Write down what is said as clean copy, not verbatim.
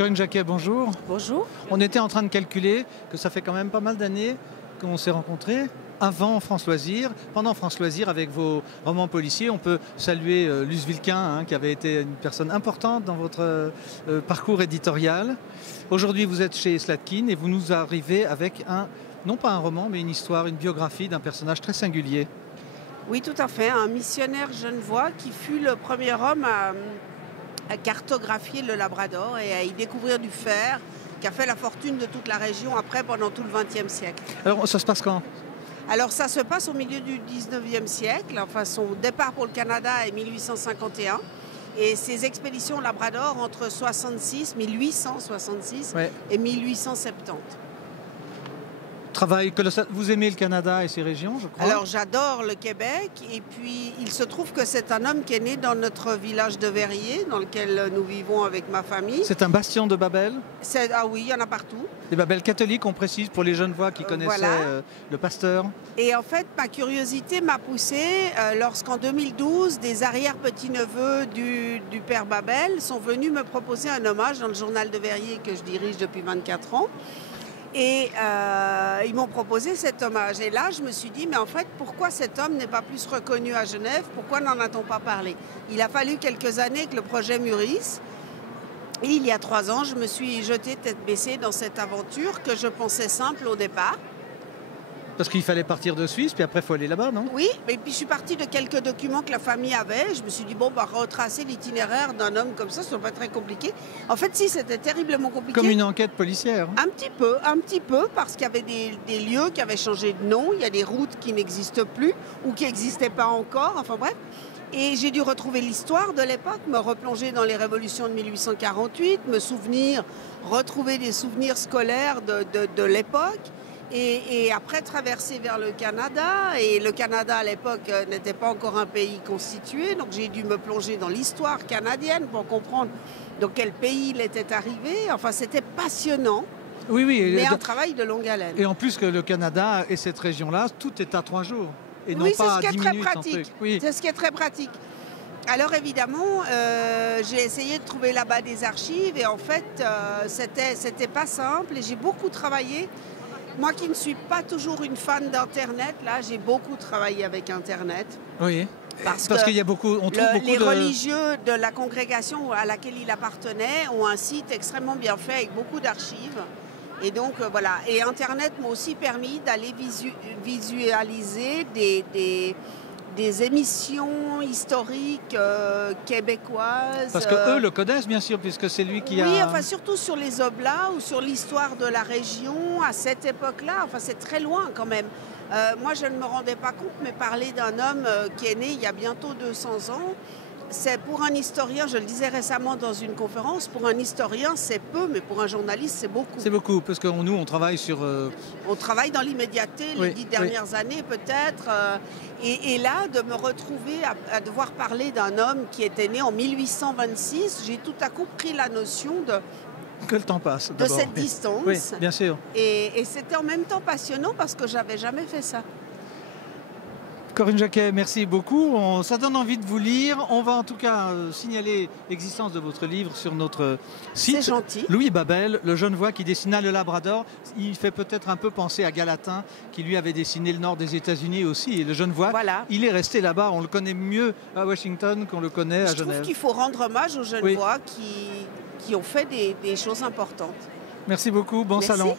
Corinne Jacquet, bonjour. Bonjour. On était en train de calculer que ça fait quand même pas mal d'années qu'on s'est rencontrés. Avant France Loisirs, pendant France Loisirs, avec vos romans policiers, on peut saluer Luce Vilquin, qui avait été une personne importante dans votre parcours éditorial. Aujourd'hui, vous êtes chez Slatkin et vous nous arrivez avec non pas un roman, mais une histoire, une biographie d'un personnage très singulier. Oui, tout à fait. Un missionnaire genevois qui fut le premier homme à cartographier le Labrador et à y découvrir du fer, qui a fait la fortune de toute la région après pendant tout le XXe siècle. Alors, ça se passe quand ? Alors ça se passe au milieu du 19e siècle, enfin son départ pour le Canada est 1851 et ses expéditions au Labrador entre 1866 et 1870. Travail colossal. Vous aimez le Canada et ses régions, je crois? Alors j'adore le Québec et puis il se trouve que c'est un homme qui est né dans notre village de Verrier dans lequel nous vivons avec ma famille. C'est un bastion de Babel? Ah oui, il y en a partout. Des Babels catholiques, on précise, pour les Genevois qui connaissaient le pasteur. Et en fait, ma curiosité m'a poussée lorsqu'en 2012, des arrière-petits-neveux du père Babel sont venus me proposer un hommage dans le journal de Verrier que je dirige depuis 24 ans. Et ils m'ont proposé cet hommage. Et là, je me suis dit, mais en fait, pourquoi cet homme n'est pas plus reconnu à Genève? Pourquoi n'en a-t-on pas parlé? Il a fallu quelques années que le projet mûrisse. Et il y a 3 ans, je me suis jetée tête baissée dans cette aventure que je pensais simple au départ. Parce qu'il fallait partir de Suisse, puis après il faut aller là-bas, non? Oui, et puis je suis partie de quelques documents que la famille avait. Je me suis dit, bon, retracer l'itinéraire d'un homme comme ça, ce n'est pas très compliqué. En fait, si, c'était terriblement compliqué. Comme une enquête policière. Un petit peu, parce qu'il y avait des lieux qui avaient changé de nom, il y a des routes qui n'existent plus ou qui n'existaient pas encore, enfin bref. Et j'ai dû retrouver l'histoire de l'époque, me replonger dans les révolutions de 1848, retrouver des souvenirs scolaires de l'époque. Et après traverser vers le Canada, et le Canada à l'époque n'était pas encore un pays constitué, donc j'ai dû me plonger dans l'histoire canadienne pour comprendre dans quel pays il était arrivé. Enfin, c'était passionnant, oui, mais un travail de longue haleine. Et en plus que le Canada et cette région-là, tout est à 3 jours, et non oui, pas à 10 minutes. C'est ce qui est très pratique. Oui. C'est ce qui est très pratique. Alors évidemment, j'ai essayé de trouver là-bas des archives, et en fait, c'était pas simple, et j'ai beaucoup travaillé. Moi qui ne suis pas toujours une fan d'Internet, là j'ai beaucoup travaillé avec Internet. Oui, parce qu'il y a beaucoup, les religieux de la congrégation à laquelle il appartenait ont un site extrêmement bien fait avec beaucoup d'archives. Et donc voilà, et Internet m'a aussi permis d'aller visualiser des émissions historiques québécoises. Parce qu'eux le connaissent bien sûr, puisque c'est lui qui a... Oui, enfin surtout sur les Oblats ou sur l'histoire de la région à cette époque-là. Enfin c'est très loin quand même. Moi je ne me rendais pas compte, mais parler d'un homme qui est né il y a bientôt 200 ans, c'est pour un historien, je le disais récemment dans une conférence, pour un historien c'est peu, mais pour un journaliste c'est beaucoup. C'est beaucoup, parce que nous on travaille sur... On travaille dans l'immédiateté, les 10 dernières années peut-être. Et là, de me retrouver à devoir parler d'un homme qui était né en 1826, j'ai tout à coup pris la notion que le temps passe, de cette distance. Oui, bien sûr. Et c'était en même temps passionnant parce que j'avais jamais fait ça. Corinne Jacquet, merci beaucoup. Ça donne envie de vous lire. On va en tout cas signaler l'existence de votre livre sur notre site. C'est gentil. Louis Babel, le Genevois qui dessina le Labrador. Il fait peut-être un peu penser à Galatin, qui lui avait dessiné le nord des États-Unis aussi. Et le Genevois, il est resté là-bas. On le connaît mieux à Washington qu'on le connaît à Genève. Je trouve qu'il faut rendre hommage aux Genevois qui ont fait des choses importantes. Merci beaucoup. Bon salon.